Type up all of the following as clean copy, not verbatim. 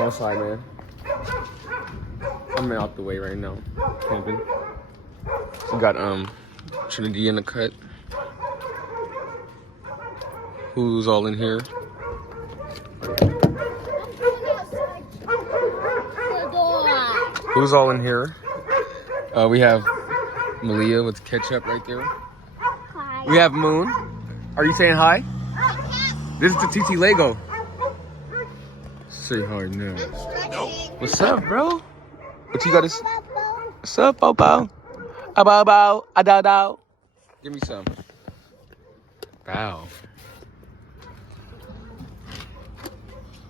I'm outside, man. I'm out the way right now, camping. We got Trinity in the cut. Who's all in here? Who's all in here? We have Malia with ketchup right there. Hi. We have Moon. Are you saying hi? This is the TT Lego. Say hi now. What's up, bro? What you got to say? What's up, Bobo? A Bobo, a Dodo. Give me some. Wow.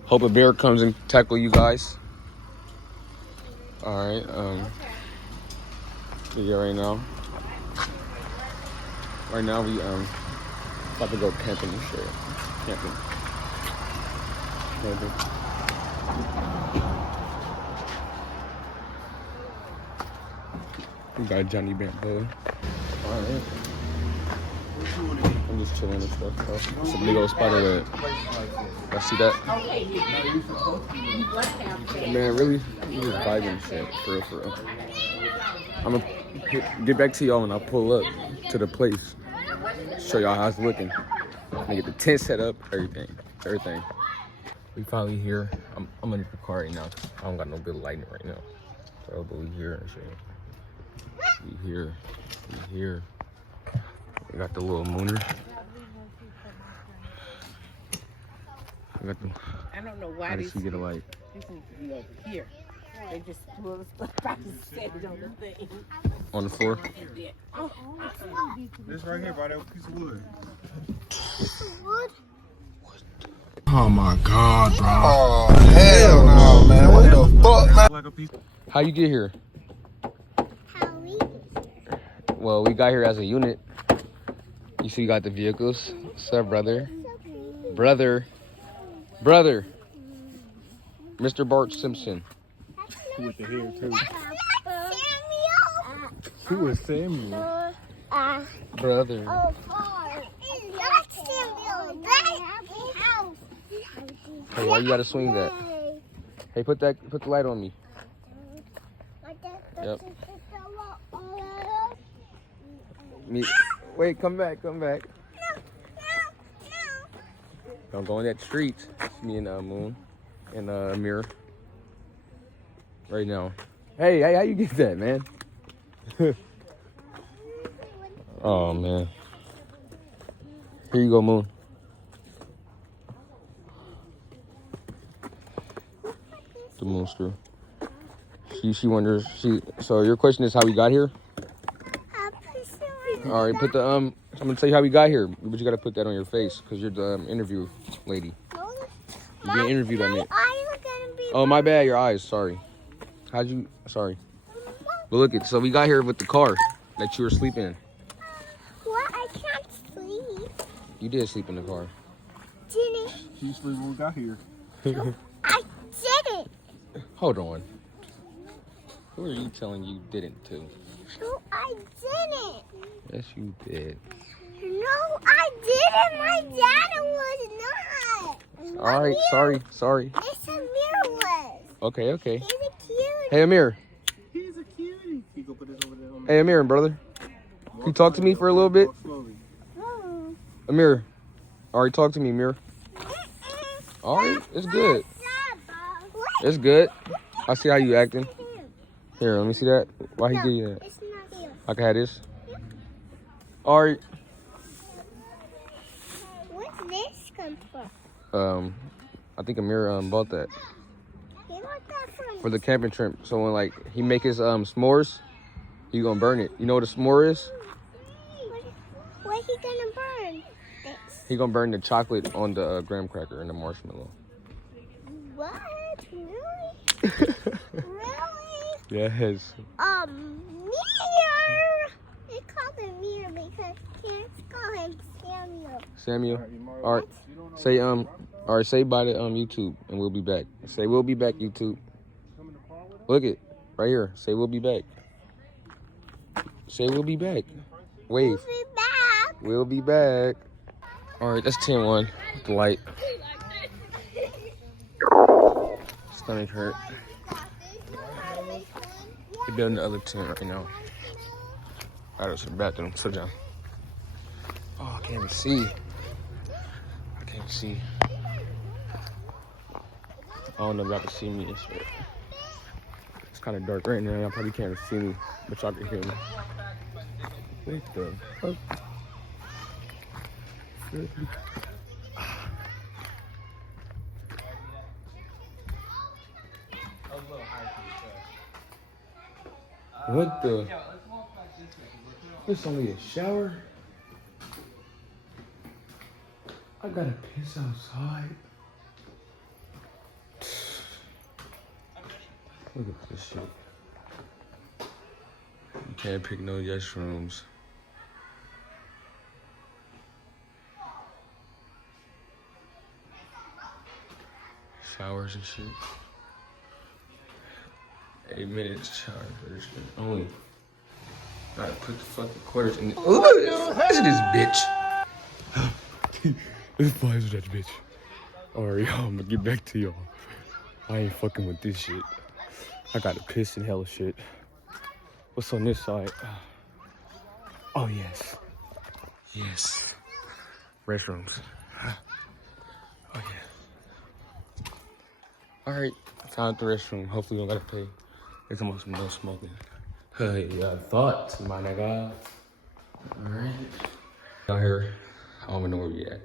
Hope a bear comes and tackle you guys. All right. Yeah, right now. Right now we about to go camping and shit. Camping. We got Johnny Bamboo. Alright. I'm just chilling and stuff. It's a big old spider web. I see that. Man, really, we just vibing shit. For real. I'm gonna get back to y'all when I pull up to the place. Show y'all how it's looking. I'm gonna get the tent set up, everything. We finally here. I'm in the car right now. I don't got no good lighting right now. So, but we here and shit. We here. We got the little mooner. We got the. I don't know why. How did she get a light? This needs to be over here. They just pull the stuff out and set it on the thing. On the floor? This right here, by that piece of wood. Oh my God, bro. Oh, hell no, man. What the fuck, man? How you get here? How we? Well, we got here as a unit. You see, you got the vehicles. What's up, brother? Brother. Mr. Bart Simpson. Who with the hair, too? Samuel. Who is Samuel? Brother. Oh, that's Samuel. That's house. Hey, why you gotta swing that? Hey, put the light on me. Yep. Me. Wait, come back. Don't go in that street. It's me and Moon and Amir. Right now. Hey, how you get that, man? Oh man. Here you go, Moon. The moon screw. She wonders. So your question is how we got here? All right, put the I'm gonna tell you how we got here, but you gotta put that on your face because you're the interview lady. You're being interviewed on it. Oh, my bad. Your eyes. Sorry. Sorry. But look it. So we got here with the car that you were sleeping in. What? I can't sleep. You did sleep in the car. Didn't. She sleep when we got here. I didn't. Hold on. Who are you telling you didn't to? No, I didn't. Yes, you did. No, I didn't. My dad was not. All right. Sorry. Yes, Amir was. Okay. He's a cutie. Hey, Amir. He's a cutie. You go put this over there on Hey, Amir, brother. Can you talk to me for a little bit? Oh. Amir. All right, talk to me, Amir. All right, it's good. It's good. I see how you acting. Here, let me see that. Why he give you that? It's not you. I can have this. All right. Where's this come from? I think Amir bought that He got that from. for the camping trip. So when like he make his s'mores, he gonna burn it. You know what a s'more is? What he gonna burn? This. He gonna burn the chocolate on the graham cracker and the marshmallow. What? Really? Really? Yes. Mirror. They call him Mirror because parents call him Samuel. Samuel. All right. Say all right. Say bye to YouTube, and we'll be back. Say we'll be back, YouTube. Look it right here. Say we'll be back. Say we'll be back. Wave. We'll be back. We'll be back. All right, that's 10-1. The light. It's stomach hurt. We're building the other tent right now. Right, there's some bathroom. Sit down. Oh, I can't even see. I can't see. I don't know if y'all can see me and shit. It's kind of dark right now. Y'all probably can't see me, but y'all can hear me. What the fuck? What the? It's only a shower? I gotta piss outside. Look at this shit. You can't pick no restrooms. Showers and shit. 8 minutes shower for this shit. Only. Gotta put the fucking quarters in. Ooh, listen to this bitch. This boy's that bitch. Alright, y'all, I'm gonna get back to y'all. I ain't fucking with this shit. I gotta piss in hell shit. What's on this side? Oh, yes. Yes. Restrooms. Oh, yeah. Alright, found the restroom. Hopefully you don't gotta pay. It's almost no smoking. Hey, thoughts, my nigga. Alright. Out here, I don't even know where we at.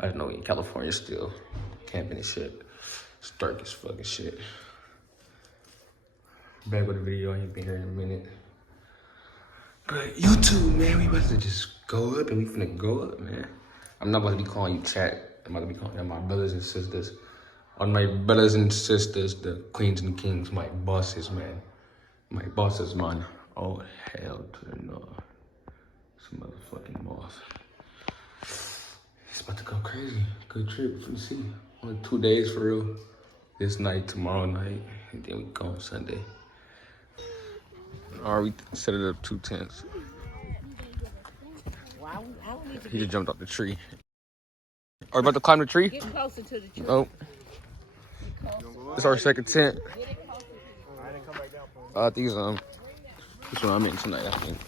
I just know we in California still. Camping and shit. It's dark as fucking shit. Back with the video, I ain't been here in a minute. But YouTube, man, we about to just go up and we finna go up, man. I'm not about to be calling you chat. I'm about to be calling them my brothers and sisters. All my brothers and sisters, the queens and kings, my bosses, man. My bosses, man. Oh, hell to the no. Some motherfucking boss. It's about to go crazy. Good trip for the city. Only 2 days for real. This night, tomorrow night, and then we go on Sunday. Alright, we set it up 2 tents. He just jumped off the tree. Are we about to climb the tree? Get closer to the tree. Oh. It's our second tent. I think it's this one I'm in tonight, I think.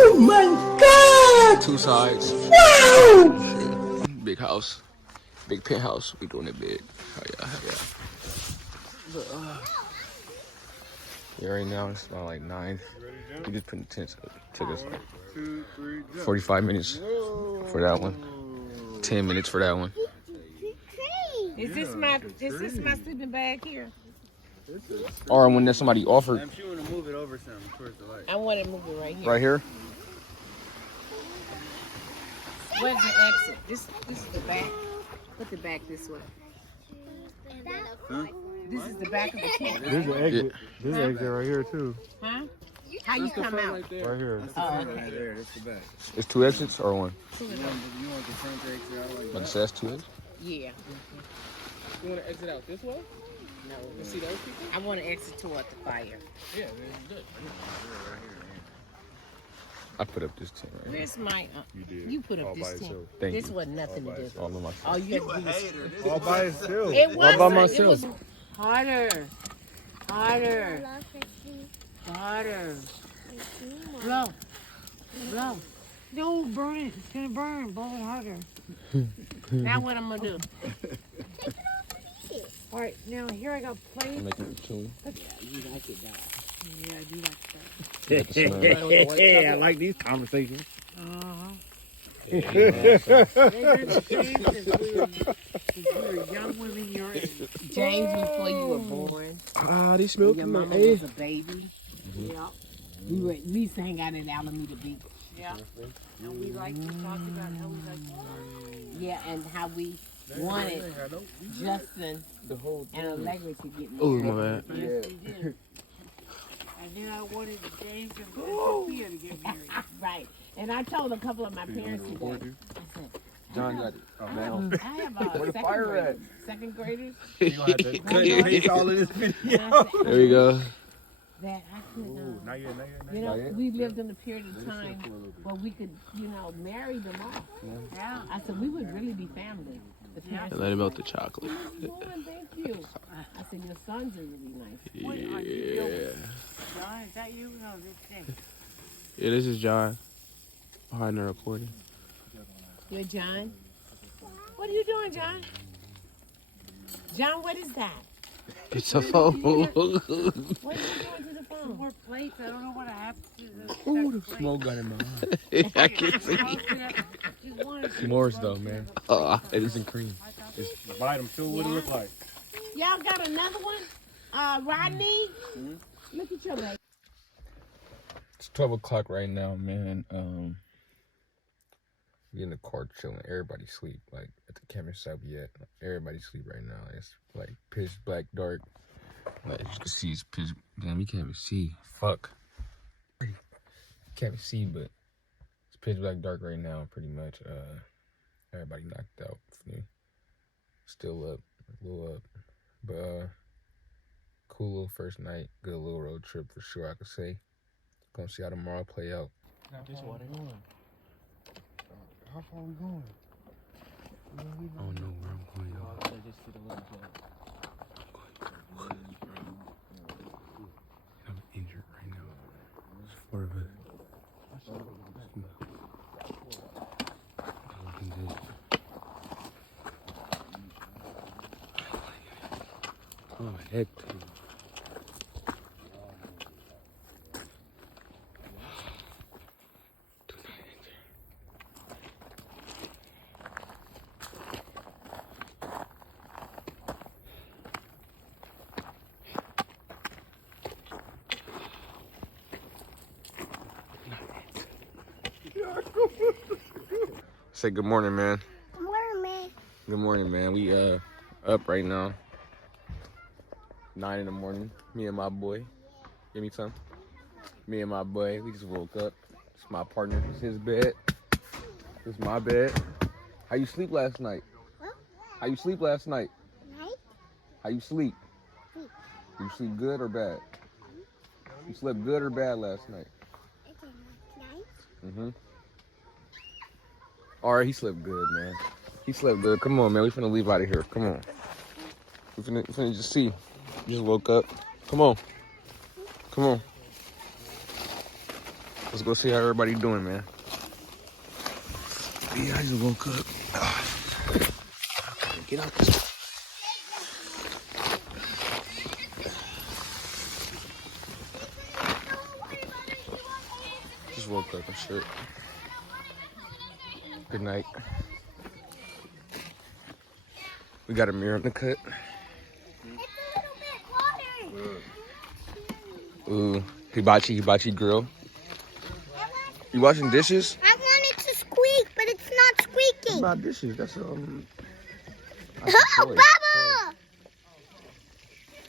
Oh my god! 2 sides. Wow! Big house. Big penthouse. We doing it big. Oh yeah, yeah. Yeah, right now it's about like 9. We just putting the tents up. Took us like 45 minutes for that one. 10 minutes for that one. Is this my sleeping bag here? Or when there's somebody offered. I'm sure you want to move it over some towards the light. I want to move it right here. Right here? Where's the exit? This is the back. Put the back this way. Huh? This is the back of the tent. There's an exit. There's an exit right here too. Huh? How you come out? Right there. Right here. That's the front right there. That's the back. It's 2 exits or 1? You want the front to exit out like But it that? says 2 exits? Yeah. You want to exit out this way? No. To see those people? I want to exit toward the fire. Yeah, good. I put up this tent right here. Where's my? You did. You put up All by this tent. yourself. Thank This you. wasn't nothing to do. All by myself. All you had to do was. All by itself. It All wasn't. by It myself. was harder. Harder. Harder. Blow. Blow. No, burn it. It's gonna burn. Blow it harder. Now what I'm gonna do? All right, now here I got plates. I'm making it tune. You like it, dog. Yeah, I do like Yeah, I like these conversations. that. They've been the same since we were young women your age. James, before you were born, Ah, these smell your good. mama was a baby. Yeah, We used to hang out at Alameda Beach. yeah. And we like to talk about how we like to party. Yeah, and how we wanted Justin and Allegra to get married. Oh, my bad. Yes, we did. And then I wanted James and Sophia to get married. Right. And I told a couple of my parents today. I said, John got it. Oh, man. I have Where the fire at? second graders. You gonna have to cut all of this video. And I said, There we go. that I could, Not yet. you know, Not yet? we lived in a period of time where we could, you know, marry them off. Yeah. I said, we would really be family. The parents Let him melt the chocolate. Lauren, thank you. I said, your sons are really nice. What are you doing? John, is that you? No, this thing. Yeah, this is John. Behind the recording. You're John? What are you doing, John? John, what is that? It's a phone. What are you doing to the phone? More plates. I don't know what happened to the Ooh, the smoke got in my eye. I can see. S'mores though, man. It isn't cream. Just bite them, show what it look like. Y'all got another one? Rodney? Look at your leg. It's 12 o'clock right now, man. We in the car chilling. Everybody sleep. Like at the campsite we at. Everybody sleep right now. It's like pitch black dark. Like you can see it's pitch. Damn, you can't even see. Fuck. Can't even see, but it's pitch black dark right now. Pretty much. Everybody knocked out. Still up, a little up, but cool little first night. Good little road trip for sure. I could say. Gonna see how tomorrow play out. This water going. How far are we going? I don't know where I'm going, y'all. I'm injured right now. It's 4 of us. Oh, heck, dude. Say good morning, man. Good morning, man. Good morning, man. We up right now. 9 in the morning. Me and my boy. Give me some. Me and my boy. We just woke up. It's my partner. It's his bed. It's my bed. How you sleep last night? What? How you sleep last night? Night? How you sleep? Sleep. You sleep good or bad? You slept good or bad last night? It's a night. Mm-hmm. All right, he slept good, man. He slept good. Come on, man. We finna leave out of here. Come on. We finna just see. Just woke up. Come on. Come on. Let's go see how everybody doing, man. Yeah, I just woke up. Get out this. Just woke up and shit. Good night. We got a mirror in the cut. Ooh, hibachi grill. You washing dishes? I want it to squeak, but it's not squeaking. That's not dishes. That's Oh, toy. Bubba! Look,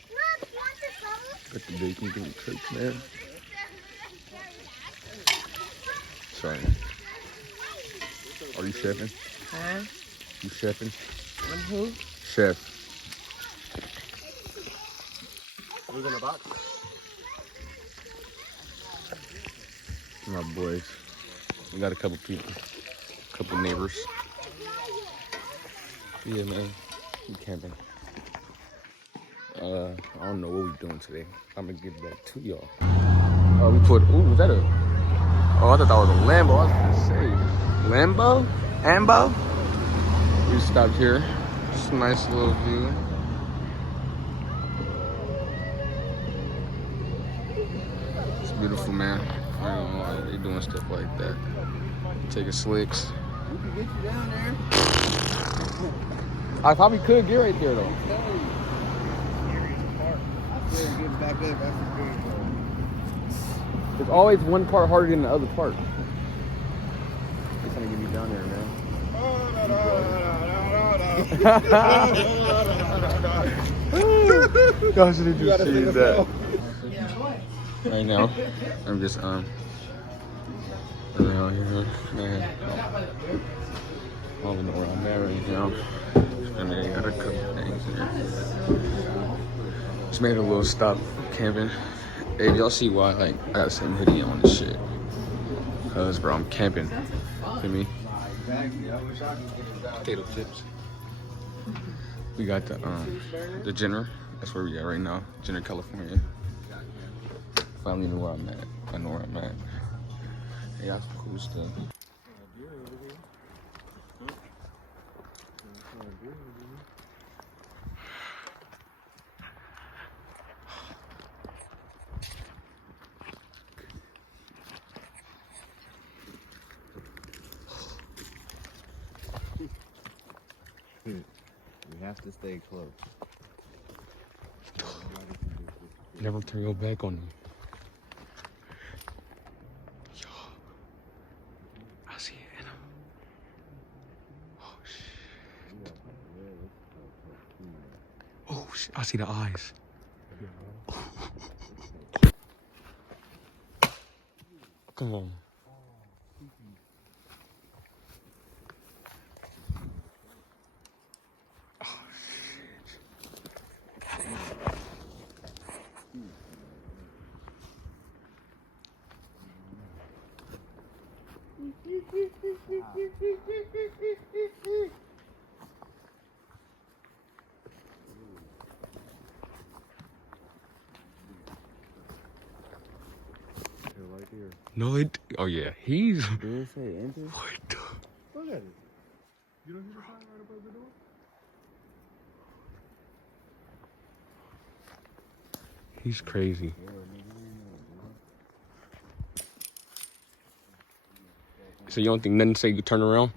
you want this, Bubba? Got the bacon in the cake, man. Sorry. Are you chefing? Huh? You chefing? I'm who? Chef. Who's in the box? My boys. We got a couple people. A couple neighbors. Yeah, man. We camping. I don't know what we're doing today. I'm gonna give that to y'all. Oh, we put. Ooh, was that a? Oh, I thought that was a Lambo. I was gonna say Lambo, Ambo. We stopped here. Just a nice little view. It's beautiful, man. I don't know why they doing stuff like that. Taking slicks. We can get you down there. I probably could get right there though. I said get back up. That's the good part. There's always one part harder than the other part. They're trying to get me down there, man. Y'all should have just seen that. Right now, I'm just out here, man. I don't know where I'm at right now. And they got a couple things in there. Just made a little stop camping Hey, y'all see why like I got the same hoodie on this shit? Cause bro, I'm camping. Feel me? Potato chips. We got the Jenner. That's where we at right now. Jenner, California. Finally know where I'm at. I know where I'm at. Hey, that's some cool stuff. We have to stay close. Never turn your back on me. Yo, I see an animal. Oh shit. Oh shit. I see the eyes. Come on. Right here. No, it. Oh yeah, he's. Did it say enter? What the? Look at it. You don't hear the sign right above the door? He's crazy. So you don't think nothing say you turn around?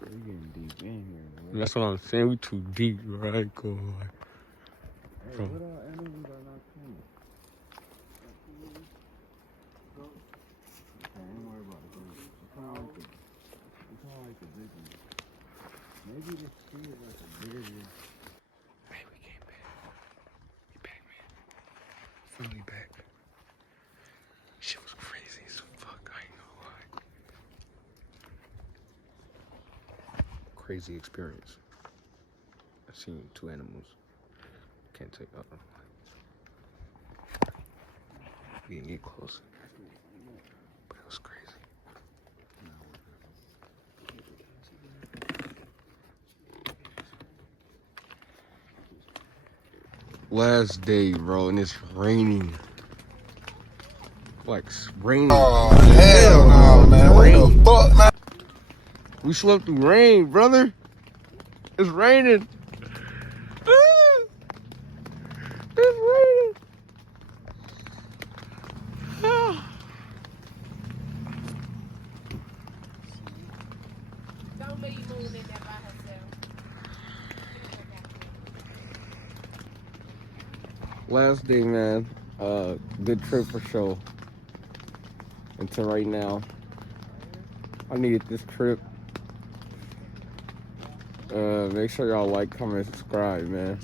We're getting deep in here, bro. That's what I'm saying. We too deep, right? Go. Hey, Bro. what all animals are not clean? Okay, don't worry about it. It's kind of like the big one. Maybe this tree is like a bigger. Hey, we came back. We back, man. Finally back. Shit was crazy as fuck. I ain't gonna lie. Crazy experience. I seen 2 animals. Can't take up. We didn't get close. But it was crazy. Last day, bro, and it's raining. Like, it's raining. Oh, hell no, man. What the fuck, man? We slept through rain, brother. It's raining. Ah! It's raining. Ah. Don't be moving in there by herself. Last day, man. Good trip for sure. Until right now. I needed this trip. Make sure y'all like, comment, subscribe, man.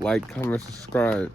Like, comment, subscribe.